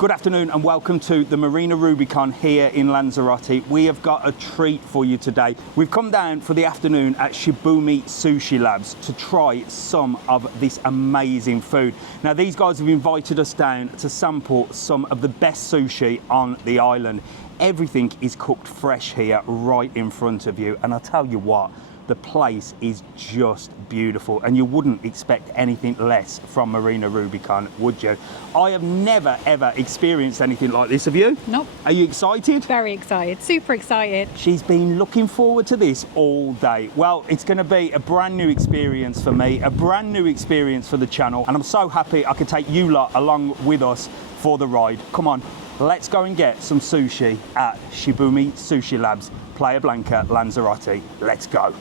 Good afternoon and welcome to the Marina Rubicon here in Lanzarote. We have got a treat for you today. We've come down for the afternoon at Shibumi Sushi Labs to try some of this amazing food. Now these guys have invited us down to sample some of the best sushi on the island. Everything is cooked fresh here right in front of you, and I'll tell you what, the place is just beautiful and you wouldn't expect anything less from Marina Rubicon, would you? I have never ever experienced anything like this, have you? Nope. Are you excited? Very excited, super excited. She's been looking forward to this all day. Well, it's going to be a brand new experience for me, a brand new experience for the channel, and I'm so happy I could take you lot along with us for the ride. Come on, let's go and get some sushi at Shibumi Sushi Labs, Playa Blanca, Lanzarote. Let's go.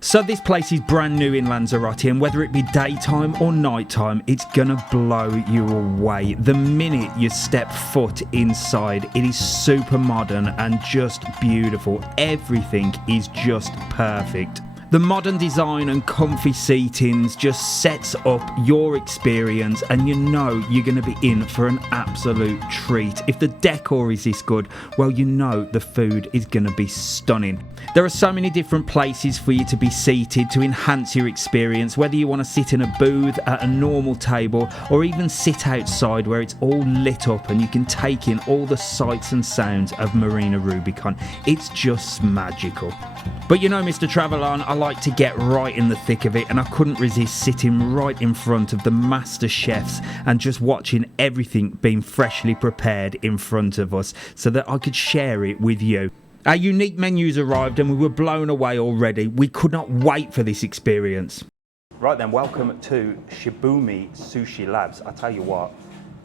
So this place is brand new in Lanzarote, and whether it be daytime or nighttime, it's gonna blow you away. The minute you step foot inside, it is super modern and just beautiful. Everything is just perfect. The modern design and comfy seatings just sets up your experience, and you know you're going to be in for an absolute treat. If the decor is this good, well, you know the food is going to be stunning. There are so many different places for you to be seated to enhance your experience, whether you want to sit in a booth at a normal table or even sit outside where it's all lit up and you can take in all the sights and sounds of Marina Rubicon. It's just magical. But you know, Mr. TravelOn, I like to get right in the thick of it, and I couldn't resist sitting right in front of the master chefs and just watching everything being freshly prepared in front of us so that I could share it with you. Our unique menus arrived and we were blown away already. We could not wait for this experience. Right then, welcome to Shibumi Sushi Labs. I tell you what,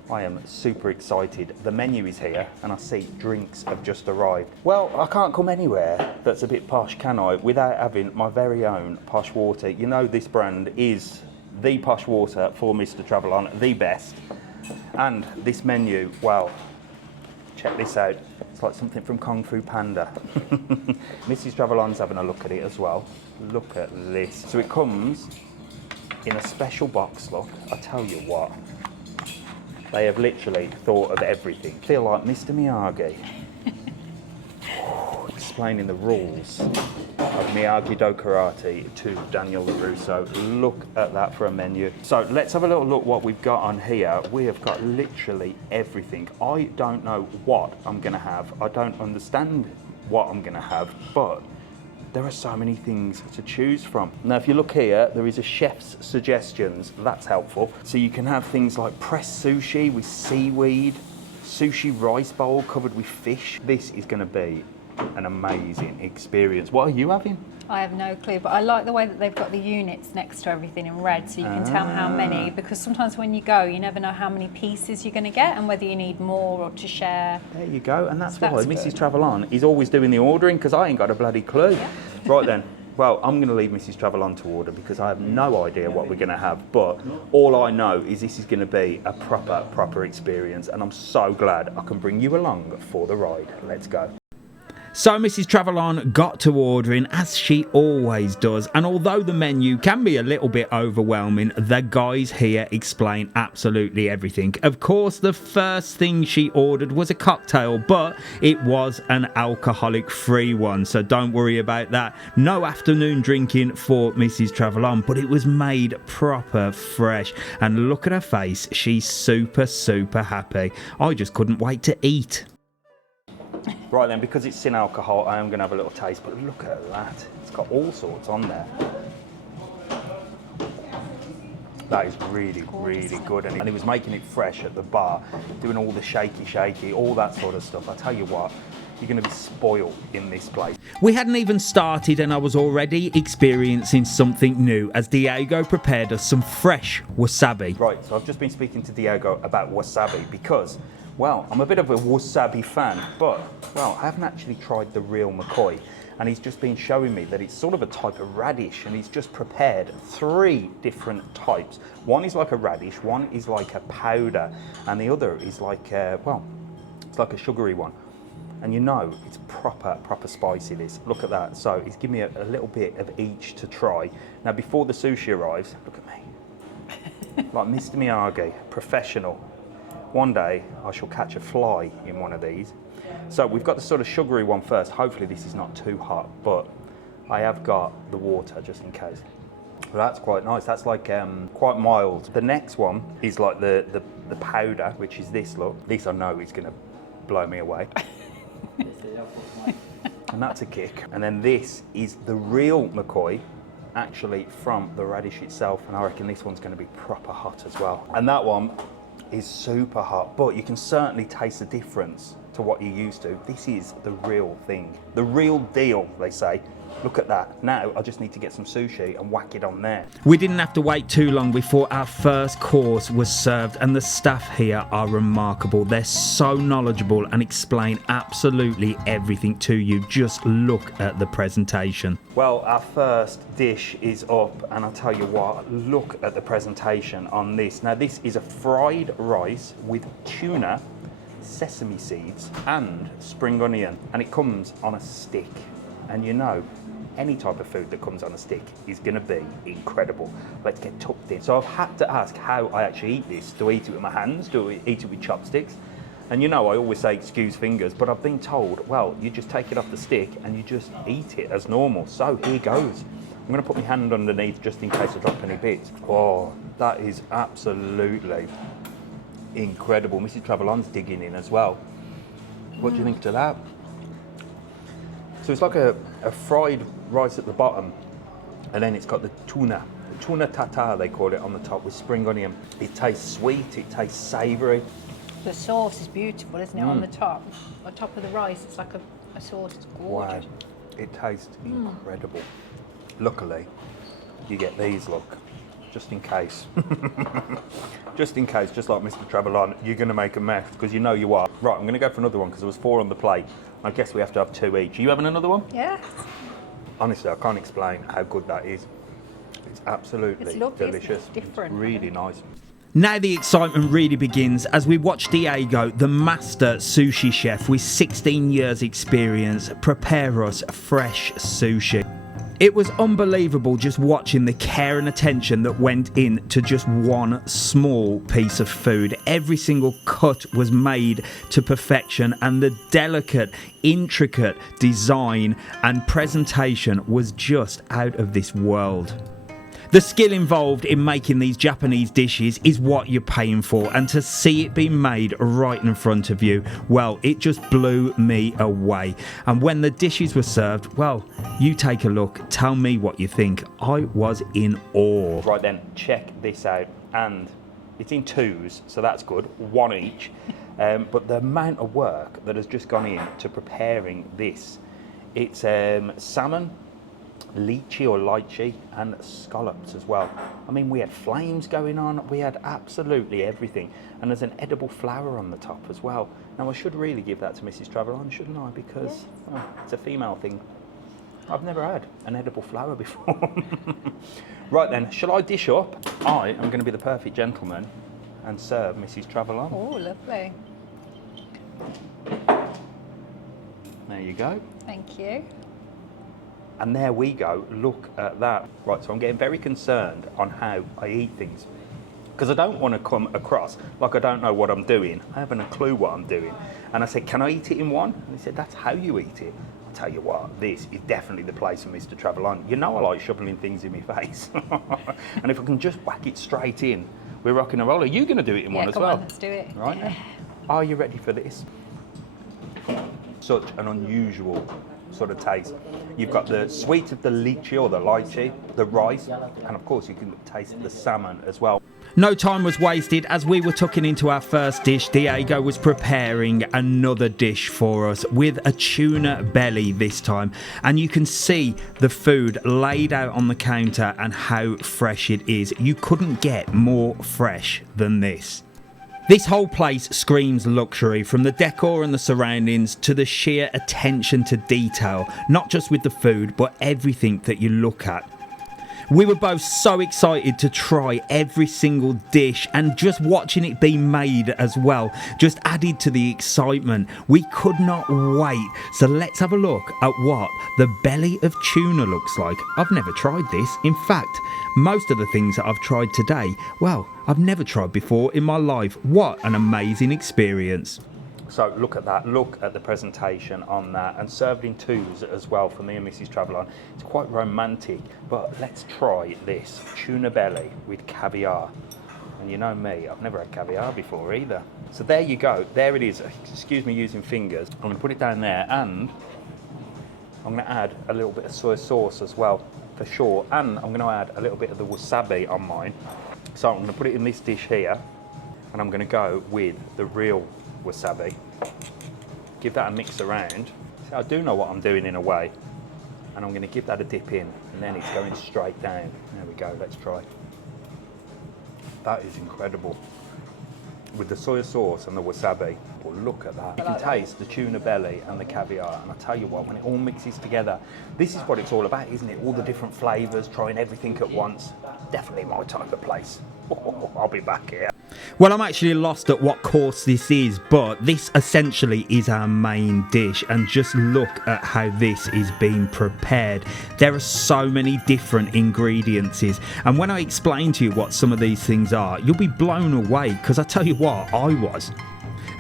I am super excited. The menu is here and I see drinks have just arrived. Well, I can't come anywhere that's a bit posh, can I, without having my very own posh water. You know this brand is the posh water for Mr. TravelOn, the best. And this menu, well, check this out. It's like something from Kung Fu Panda. Mrs. TravelOn's having a look at it as well. Look at this. So it comes in a special box, look. I tell you what. They have literally thought of everything. Feel like Mr. Miyagi. Explaining the rules of Miyagi-Do Karate to Daniel LaRusso. Look at that for a menu. So let's have a little look what we've got on here. We have got literally everything. I don't know what I'm gonna have. I don't understand what I'm gonna have, but there are so many things to choose from. Now, if you look here, there is a chef's suggestions. That's helpful. So you can have things like pressed sushi with seaweed, sushi rice bowl covered with fish. This is gonna be an amazing experience. What are you having? I have no clue, but I like the way that they've got the units next to everything in red so you can tell how many, because sometimes when you go, you never know how many pieces you're going to get and whether you need more or to share. There you go, and that's why That's Mrs. good. TravelOn is always doing the ordering, because I ain't got a bloody clue. Yeah. Right then, well, I'm going to leave Mrs. TravelOn to order because I have no idea what we're going to have, but all I know is this is going to be a proper experience, and I'm so glad I can bring you along for the ride. Let's go. So Mrs. TravelOn got to ordering, as she always does, and although the menu can be a little bit overwhelming, the guys here explain absolutely everything. Of course, the first thing she ordered was a cocktail, but it was an alcoholic-free one, so don't worry about that. No afternoon drinking for Mrs. TravelOn, but it was made proper fresh, and look at her face, she's super happy. I just couldn't wait to eat. Right then, because it's sin alcohol, I am going to have a little taste, but look at that. It's got all sorts on there. That is really good. And he was making it fresh at the bar, doing all the shaky, all that sort of stuff. I tell you what, you're going to be spoiled in this place. We hadn't even started and I was already experiencing something new as Diego prepared us some fresh wasabi. Right, so I've just been speaking to Diego about wasabi because, well, I'm a bit of a wasabi fan, but, well, I haven't actually tried the real McCoy. And he's just been showing me that it's sort of a type of radish, and he's just prepared 3 different types. One is like a radish, one is like a powder, and the other is like, well, it's like a sugary one. And you know, it's proper spicy this. Look at that. So he's giving me a little bit of each to try. Now before the sushi arrives, look at me. Like Mr. Miyagi, professional. One day I shall catch a fly in one of these. So we've got the sort of sugary one first. Hopefully this is not too hot, but I have got the water just in case. Well, that's quite nice. That's like quite mild. The next one is like the powder, which is this, look. This I know is gonna blow me away. And that's a kick. And then this is the real McCoy, actually from the radish itself. And I reckon this one's gonna be proper hot as well. And that one is super hot, but you can certainly taste the difference to what you're used to. This is the real thing. The real deal, they say. Look at that. Now I just need to get some sushi and whack it on there. We didn't have to wait too long before our first course was served, and the staff here are remarkable. They're so knowledgeable and explain absolutely everything to you. Just look at the presentation. Well, our first dish is up, and I'll tell you what, look at the presentation on this. Now this is a fried rice with tuna, sesame seeds and spring onion, and it comes on a stick. And you know, any type of food that comes on a stick is going to be incredible. Let's get tucked in. So I've had to ask how I actually eat this. Do I eat it with my hands? Do I eat it with chopsticks? And you know, I always say excuse fingers, but I've been told, well, you just take it off the stick and you just eat it as normal. So here goes. I'm going to put my hand underneath just in case I drop any bits. Oh, that is absolutely incredible. Mrs. TravelOn's digging in as well. What do you think to that? So it's like a fried rice at the bottom, and then it's got the tuna tartare they call it on the top with spring onion. It tastes sweet, it tastes savoury. The sauce is beautiful, isn't it, on the top? On top of the rice, it's like a sauce, it's gorgeous. Wow, it tastes incredible. Luckily, you get these, look, just in case. Just in case, just like Mr. TravelOn, you're going to make a mess, because you know you are. Right, I'm going to go for another one, because there was 4 on the plate. I guess we have to have 2 each. Are you having another one? Yeah. Honestly, I can't explain how good that is. It's absolutely delicious. It's different. It's really nice. Now the excitement really begins as we watch Diego, the master sushi chef with 16 years experience, prepare us fresh sushi. It was unbelievable just watching the care and attention that went into just one small piece of food. Every single cut was made to perfection, and the delicate, intricate design and presentation was just out of this world. The skill involved in making these Japanese dishes is what you're paying for, and to see it being made right in front of you, well, it just blew me away. And when the dishes were served, well, you take a look, tell me what you think. I was in awe. Right then, check this out. And it's in 2s, so that's good, 1 each. But the amount of work that has just gone into preparing this, it's salmon, lychee or lychee, and scallops as well. I mean, we had flames going on, we had absolutely everything, and there's an edible flower on the top as well. Now I should really give that to Mrs. TravelOn, shouldn't I? Because well, it's a female thing. I've never had an edible flower before. Right then, shall I dish up? I am going to be the perfect gentleman and serve Mrs. TravelOn. Oh, lovely. There you go. Thank you. And there we go, look at that. Right, so I'm getting very concerned on how I eat things, because I don't want to come across like I don't know what I'm doing. I haven't a clue what I'm doing. And I said, can I eat it in one? And he said, that's how you eat it. I'll tell you what, this is definitely the place for Mr. TravelOn. You know I like shoveling things in my face. And if I can just whack it straight in, we're rocking and rolling. Are you going to do it in one as well? Yeah, come on, let's do it. Right now. Are you ready for this? Such an unusual sort of taste. You've got the sweet of the lychee or the lychee, the rice, and of course you can taste the salmon as well. No time was wasted as we were tucking into our first dish. Diego was preparing another dish for us with a tuna belly this time, and you can see the food laid out on the counter and how fresh it is. You couldn't get more fresh than this. This whole place screams luxury, from the decor and the surroundings to the sheer attention to detail, not just with the food but everything that you look at. We were both so excited to try every single dish, and just watching it be made as well just added to the excitement. We could not wait. So let's have a look at what the belly of tuna looks like. I've never tried this. In fact, most of the things that I've tried today, well, I've never tried before in my life. What an amazing experience. So look at that, look at the presentation on that, and served in twos as well for me and Mrs. TravelOn. It's quite romantic, but let's try this tuna belly with caviar. And you know me, I've never had caviar before either. So there you go, there it is. Excuse me using fingers. I'm gonna put it down there, and I'm gonna add a little bit of soy sauce as well, for sure. And I'm gonna add a little bit of the wasabi on mine. So I'm gonna put it in this dish here, and I'm gonna go with the real wasabi. Give that a mix around. See, I do know what I'm doing in a way, and I'm going to give that a dip in, and then it's going straight down. There we go, let's try. That is incredible. With the soy sauce and the wasabi, well, look at that. You can taste the tuna belly and the caviar, and I tell you what, when it all mixes together, this is what it's all about, isn't it? All the different flavours, trying everything at once. Definitely my type of place. I'll be back here. Well, I'm actually lost at what course this is, but this essentially is our main dish, and just look at how this is being prepared. There are so many different ingredients, and when I explain to you what some of these things are, you'll be blown away, because I tell you what, I was.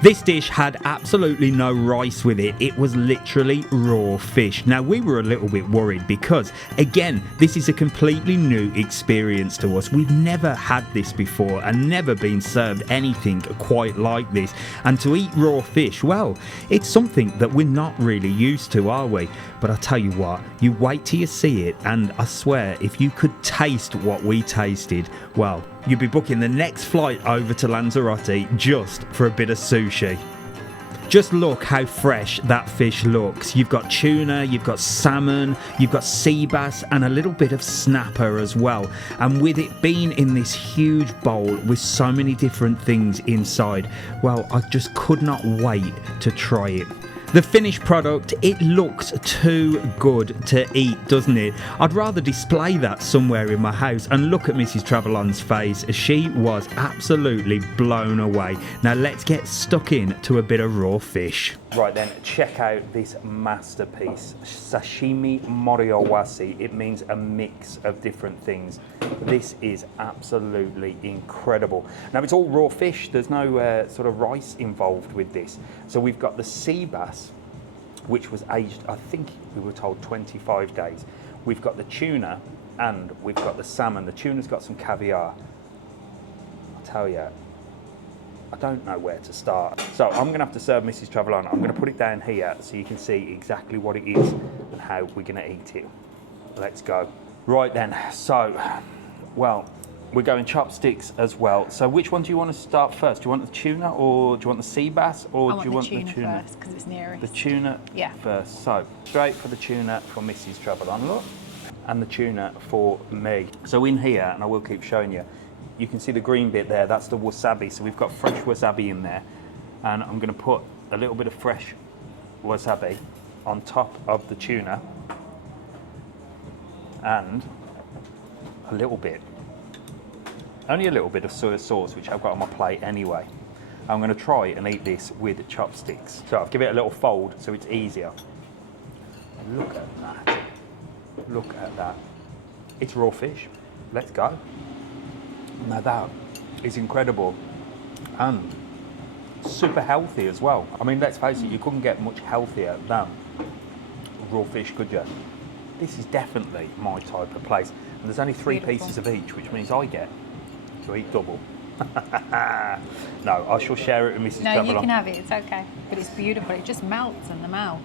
This dish had absolutely no rice with it. It was literally raw fish. Now, we were a little bit worried because, again, this is a completely new experience to us. We've never had this before and never been served anything quite like this. And to eat raw fish, well, it's something that we're not really used to, are we? But I tell you what, you wait till you see it, and I swear, if you could taste what we tasted, well, you'd be booking the next flight over to Lanzarote just for a bit of sushi. Just look how fresh that fish looks. You've got tuna, you've got salmon, you've got sea bass, and a little bit of snapper as well. And with it being in this huge bowl with so many different things inside, well, I just could not wait to try it. The finished product, it looks too good to eat, doesn't it? I'd rather display that somewhere in my house, and look at Mrs. TravelOn's face. She was absolutely blown away. Now let's get stuck in to a bit of raw fish. Right then, check out this masterpiece, sashimi moriawasi. It means a mix of different things. This is absolutely incredible. Now it's all raw fish, there's no sort of rice involved with this. So we've got the sea bass, which was aged, I think we were told 25 days. We've got the tuna, and we've got the salmon. The tuna's got some caviar. I'll tell you, I don't know where to start. So I'm gonna have to serve Mrs. TravelOn. I'm gonna put it down here so you can see exactly what it is and how we're gonna eat it. Let's go. Right then, so, well, we're going chopsticks as well. So which one do you want to start first? Do you want the tuna, or do you want the sea bass, or do you want the tuna first, because it's nearest. The tuna first. So straight for the tuna for Mrs. TravelOn, look, and the tuna for me. So in here, and I will keep showing you, you can see the green bit there, that's the wasabi. So we've got fresh wasabi in there, and I'm going to put a little bit of fresh wasabi on top of the tuna, and a little bit, only a little bit of soy sauce, which I've got on my plate anyway. I'm going to try and eat this with chopsticks. So I'll give it a little fold so it's easier. Look at that. Look at that. It's raw fish. Let's go. Now that is incredible, and super healthy as well. I mean, let's face it, you couldn't get much healthier than raw fish, could you? This is definitely my type of place. And there's only 3 pieces of each, which means I get to eat double. No, I shall share it with Mrs. TravelOn. No, you can have it, it's okay. But it's beautiful, it just melts in the mouth.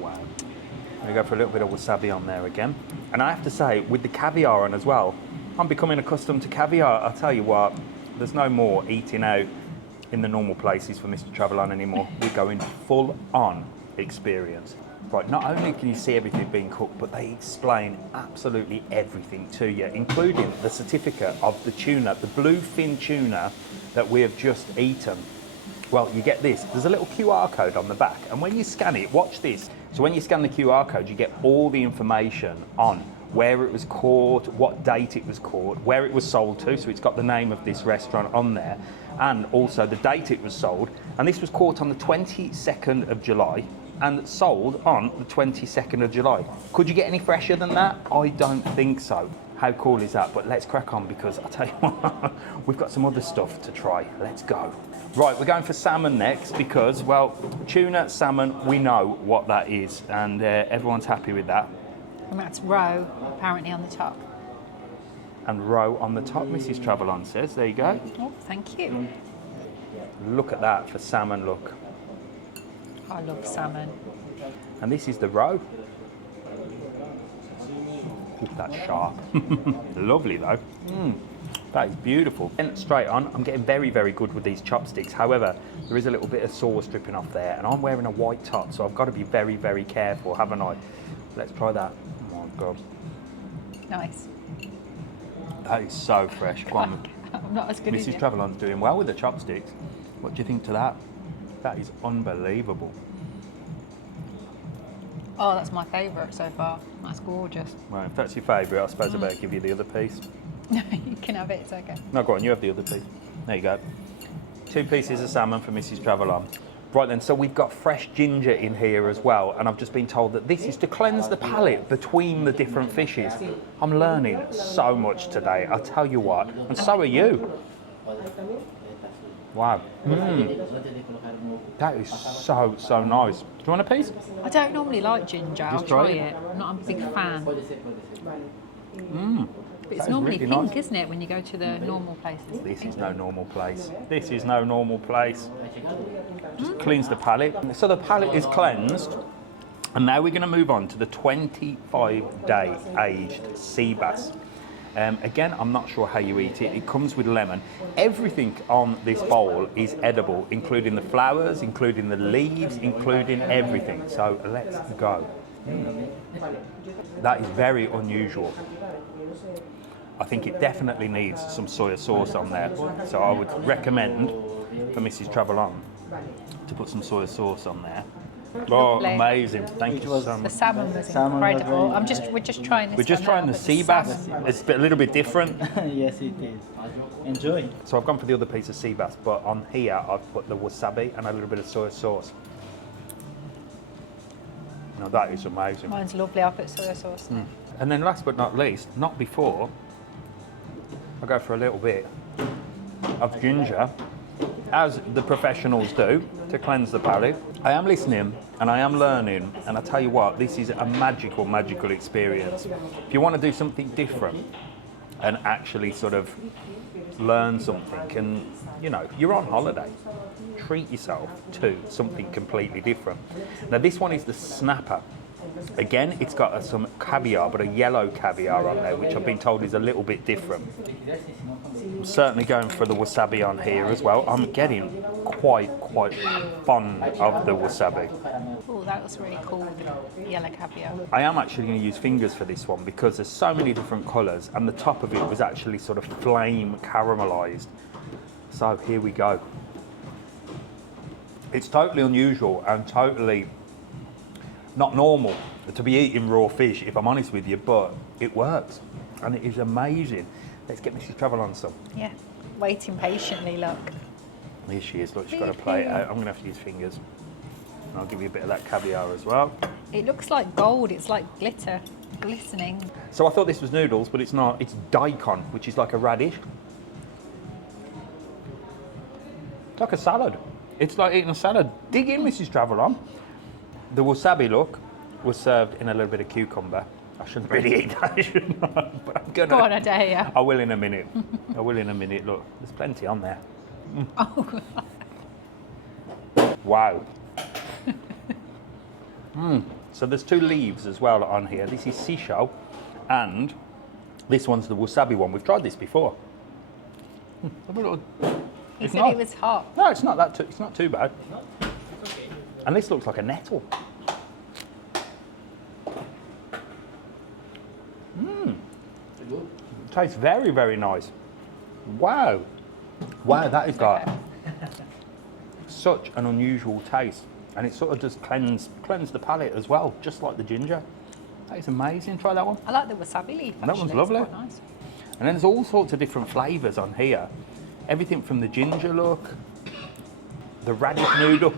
Wow. I'm going to go for a little bit of wasabi on there again. And I have to say, with the caviar on as well, I'm becoming accustomed to caviar. I'll tell you what, there's no more eating out in the normal places for Mr. TravelOn anymore. We're going full on experience. Right, not only can you see everything being cooked, but they explain absolutely everything to you, including the certificate of the tuna, the bluefin tuna that we have just eaten. Well, you get this. There's a little QR code on the back, and when you scan it, watch this. So when you scan the QR code, you get all the information on where it was caught, what date it was caught, where it was sold to, so it's got the name of this restaurant on there, and also the date it was sold. And this was caught on the 22nd of July and sold on the 22nd of July. Could you get any fresher than that? I don't think so. How cool is that? But let's crack on, because I'll tell you what, we've got some other stuff to try. Let's go. Right, we're going for salmon next because, well, tuna, salmon, we know what that is, and everyone's happy with that. And that's roe, apparently, on the top. And roe on the top, Mrs. TravelOn says. There you go. Oh, thank you. Look at that for salmon, look. I love salmon. And this is the roe. Ooh, that's sharp. Lovely though. That is beautiful. And straight on, I'm getting very, very good with these chopsticks. However, there is a little bit of sauce dripping off there, and I'm wearing a white top, so I've got to be very, very careful, haven't I? Let's try that. Oh my God. Nice. That is so fresh. Go on. I'm not as good as you. Mrs. TravelOn's doing well with the chopsticks. What do you think to that? That is unbelievable. Oh, that's my favourite so far. That's gorgeous. Right, if that's your favourite, I suppose I better give you the other piece. You can have it, it's okay. No, go on, you have the other piece. There you go. 2 pieces of salmon for Mrs. TravelOn. Right then, so we've got fresh ginger in here as well, and I've just been told that this is to cleanse the palate between the different fishes. I'm learning so much today, I'll tell you what, and so are you. Wow. That is so, so nice. Do you want a piece? I don't normally like ginger. I'll Just try try it. it. I'm not a big fan. But it's is normally really pink, nice. isn't it, when you go to the normal places? This is no normal place. This is no normal place. Just cleans the palate. So the palate is cleansed, and now we're going to move on to the 25-day aged sea bass. Again, I'm not sure how you eat it. It comes with lemon. Everything on this bowl is edible, including the flowers, including the leaves, including everything. So let's go. That is very unusual. I think it definitely needs some soy sauce on there. So I would recommend for Mrs. TravelOn to put some soy sauce on there. Oh, Lovely. amazing! Thank you so The much. salmon was Salmon was incredible. very- We're just trying this. We're just one trying now, the but sea bass. salmon- It's a little bit different. Yes, it is. Enjoy. So I've gone for the other piece of sea bass, but on here I've put the wasabi and a little bit of soy sauce. Now that is amazing. Mine's lovely. I'll put soy sauce. And then last but not least, not before, I go for a little bit of ginger, as the professionals do, to cleanse the palate. I am listening and I am learning, and I tell you what, this is a magical, magical experience. If you want to do something different and actually sort of learn something, and you know, you're on holiday, treat yourself to something completely different. Now this one is the snapper. Again, it's got some caviar, but a yellow caviar on there, which I've been told is a little bit different. I'm certainly going for the wasabi on here as well. I'm getting quite fond of the wasabi. Oh, that was really cool. The yellow caviar. I am actually going to use fingers for this one because there's so many different colours, and the top of it was actually sort of flame caramelised. So here we go. It's totally unusual and totally not normal to be eating raw fish, if I'm honest with you, but it works and it is amazing. Let's get Mrs. TravelOn some. Yeah. Waiting patiently, look. Here she is, look, she's got to play it out. I'm going to have to use fingers. And I'll give you a bit of that caviar as well. It looks like gold. It's like glitter, glistening. So I thought this was noodles, but it's not. It's daikon, which is like a radish. It's like a salad. It's like eating a salad. Dig in, Mrs. TravelOn. The wasabi, look, was served in a little bit of cucumber. I shouldn't really eat that, shouldn't I? But I'm gonna. Go on, I dare you. I will in a minute. I will in a minute. Look, there's plenty on there. Oh, Wow. So there's 2 leaves as well on here. This is seashell, and this one's the wasabi one. We've tried this before. Have a little. he It's said not. it was hot. No, it's not that. It's not too bad. And this looks like a nettle. Tastes very, very nice. Wow. Wow, that is like such an unusual taste, and it sort of just cleanse the palate as well, just like the ginger. That is amazing. Try that one. I like the wasabi leaf, actually. That one's lovely. It's quite nice. And then there's all sorts of different flavours on here. Everything from the ginger look, the radish noodles,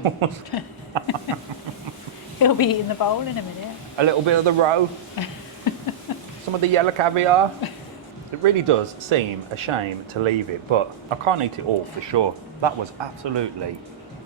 He'll be eating the bowl in a minute. a little bit of the roe, some of the yellow caviar. It really does seem a shame to leave it, but I can't eat it all for sure. That was absolutely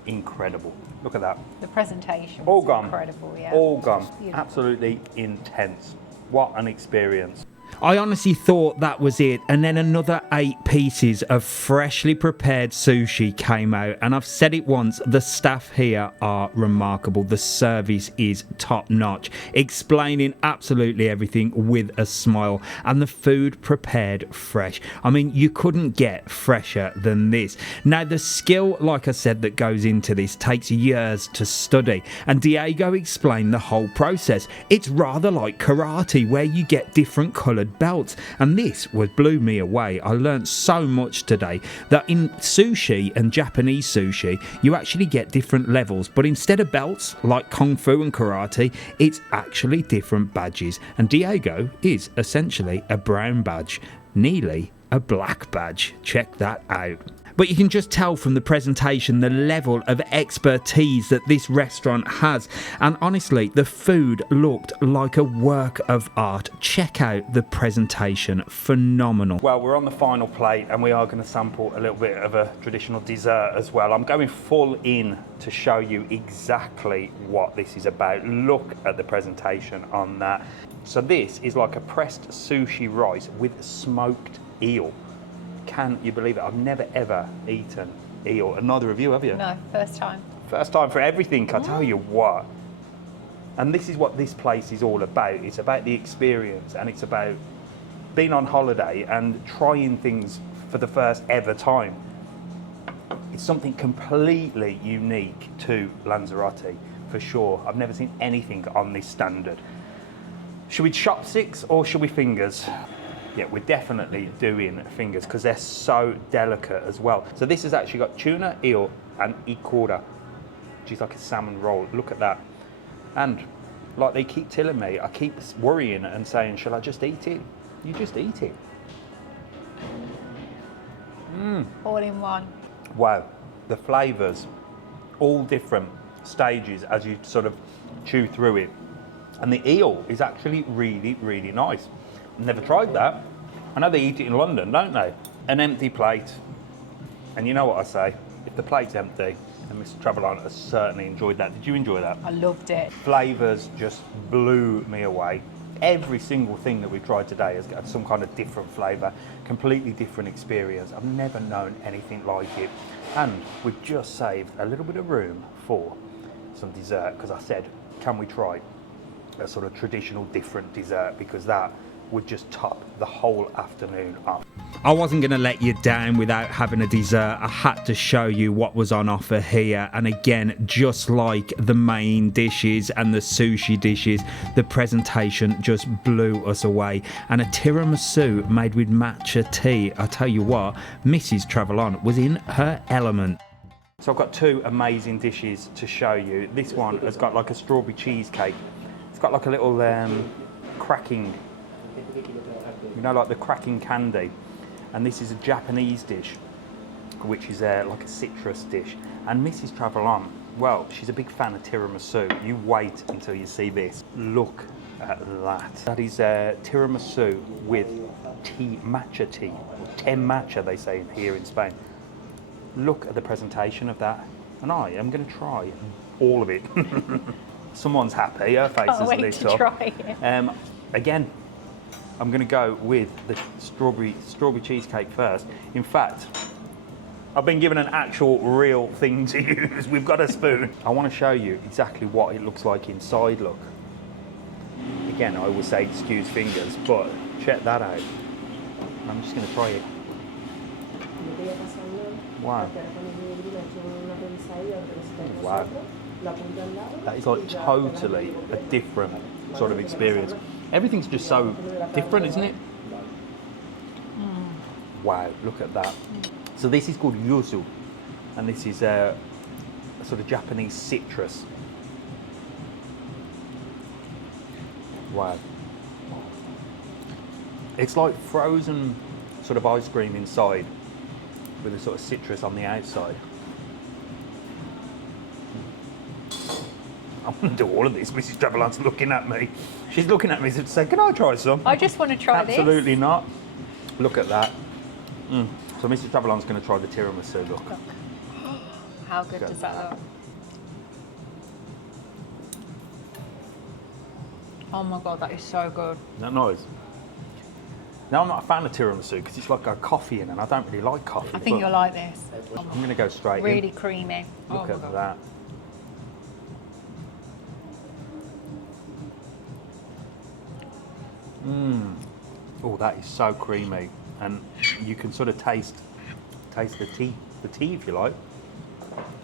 incredible. Look at that. The presentation All was gone. incredible, yeah. All gone. Beautiful. Absolutely intense. What an experience. I honestly thought that was it, and then another 8 pieces of freshly prepared sushi came out, and I've said it once, the staff here are remarkable. The service is top notch, explaining absolutely everything with a smile, and the food prepared fresh. I mean, you couldn't get fresher than this. Now, the skill, like I said, that goes into this takes years to study, and Diego explained the whole process. It's rather like karate, where you get different coloured belts, and this blew me away. I learned so much today that in sushi and Japanese sushi you actually get different levels, but instead of belts like kung fu and karate, it's actually different badges, and Diego is essentially a brown badge, Neely a black badge. Check that out. But you can just tell from the presentation the level of expertise that this restaurant has. And honestly, the food looked like a work of art. Check out the presentation. Phenomenal. Well, we're on the final plate and we are going to sample a little bit of a traditional dessert as well. I'm going full in to show you exactly what this is about. Look at the presentation on that. So this is like a pressed sushi rice with smoked eel. Can you believe it? I've never ever eaten eel, and neither of you, have you? No, first time. First time for everything, I tell you what. And this is what this place is all about. It's about the experience, and it's about being on holiday and trying things for the first ever time. It's something completely unique to Lanzarote, for sure. I've never seen anything on this standard. Should we chopsticks or should we fingers? Yeah, we're definitely doing fingers because they're so delicate as well. So this has actually got tuna, eel, and ikura, which is like a salmon roll. Look at that. And like they keep telling me, I keep worrying and saying, shall I just eat it? You just eat it. All in one. Wow, the flavours, all different stages as you sort of chew through it. And the eel is actually really, really nice. Never tried that. I know they eat it in London, don't they? An empty plate. And you know what I say? If the plate's empty, then Mr. TravelOn has certainly enjoyed that. Did you enjoy that? I loved it. Flavours just blew me away. Every single thing that we've tried today has got some kind of different flavour, completely different experience. I've never known anything like it. And we've just saved a little bit of room for some dessert, because I said, can we try a sort of traditional different dessert, because that would just top the whole afternoon up. I wasn't going to let you down without having a dessert. I had to show you what was on offer here. And again, just like the main dishes and the sushi dishes, the presentation just blew us away. And a tiramisu made with matcha tea. I tell you what, Mrs. TravelOn was in her element. So I've got two amazing dishes to show you. This one has got like a strawberry cheesecake. It's got like a little cracking, you know, like the cracking candy. And this is a Japanese dish, which is like a citrus dish. And Mrs. TravelOn, well, she's a big fan of tiramisu. You wait until you see this. Look at that. That is tiramisu with matcha tea, or ten matcha they say here in Spain. Look at the presentation of that. And I am going to try all of it. Someone's happy, her face is lit up. Try it. Again, I'm going to go with the strawberry cheesecake first. In fact, I've been given an actual real thing to use. We've got a spoon. I want to show you exactly what it looks like inside, look. Again, I will say excuse fingers, but check that out. I'm just going to try it. Wow. Wow. That is like totally a different sort of experience. Everything's just so different, isn't it? Wow, look at that. So this is called yuzu, and this is sort of Japanese citrus. Wow. It's like frozen sort of ice cream inside with a sort of citrus on the outside. I'm going to do all of this. Mrs. TravelOn's looking at me. She's looking at me to say, can I try some? I just want to try this. Absolutely not. Look at that. So Mrs. TravelOn's going to try the tiramisu. Look. How good does that look? Oh my God, that is so good. Isn't that nice? Now, I'm not a fan of tiramisu because it's like got coffee in and I don't really like coffee. I think you'll like this. I'm going to go straight in. Really creamy. Look Oh at my God. that. Oh, that is so creamy, and you can sort of taste the tea if you like.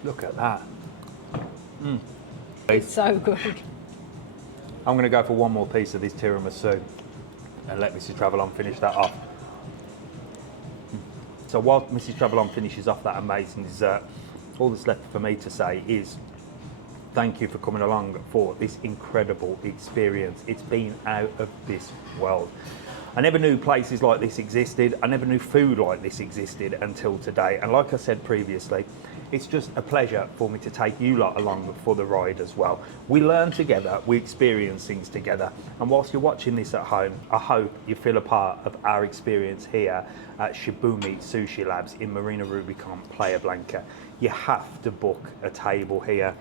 Look at that. It's so good. I'm going to go for one more piece of this tiramisu and let Mrs. TravelOn finish that off. So while Mrs. TravelOn finishes off that amazing dessert, all that's left for me to say is thank you for coming along for this incredible experience. It's been out of this world. I never knew places like this existed. I never knew food like this existed until today. And like I said previously, it's just a pleasure for me to take you lot along for the ride as well. We learn together, we experience things together. And whilst you're watching this at home, I hope you feel a part of our experience here at Shibumi Sushi Labs in Marina Rubicon, Playa Blanca. You have to book a table here,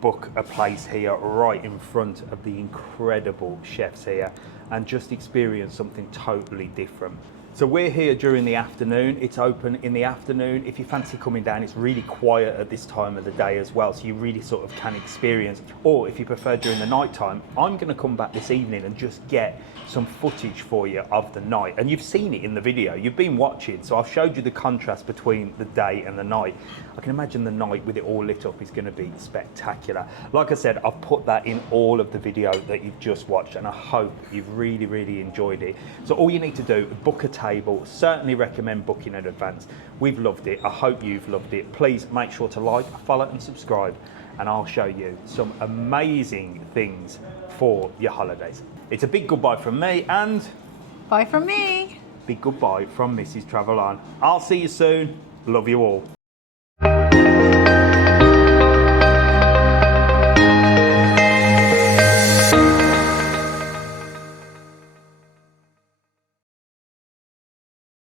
book a place here right in front of the incredible chefs here, and just experience something totally different. So we're here during the afternoon. It's open in the afternoon. If you fancy coming down, it's really quiet at this time of the day as well, so you really sort of can experience. Or if you prefer during the night time, I'm going to come back this evening and just get some footage for you of the night. And you've seen it in the video. You've been watching, so I've showed you the contrast between the day and the night. I can imagine the night with it all lit up is going to be spectacular. Like I said, I've put that in all of the video that you've just watched, and I hope you've really, really enjoyed it. So all you need to do, book a table. Certainly recommend booking in advance. We've loved it. I hope you've loved it. Please make sure to like, follow and subscribe, and I'll show you some amazing things for your holidays. It's a big goodbye from me and Bye from me. big goodbye from Mrs. TravelOn. I'll see you soon. Love you all.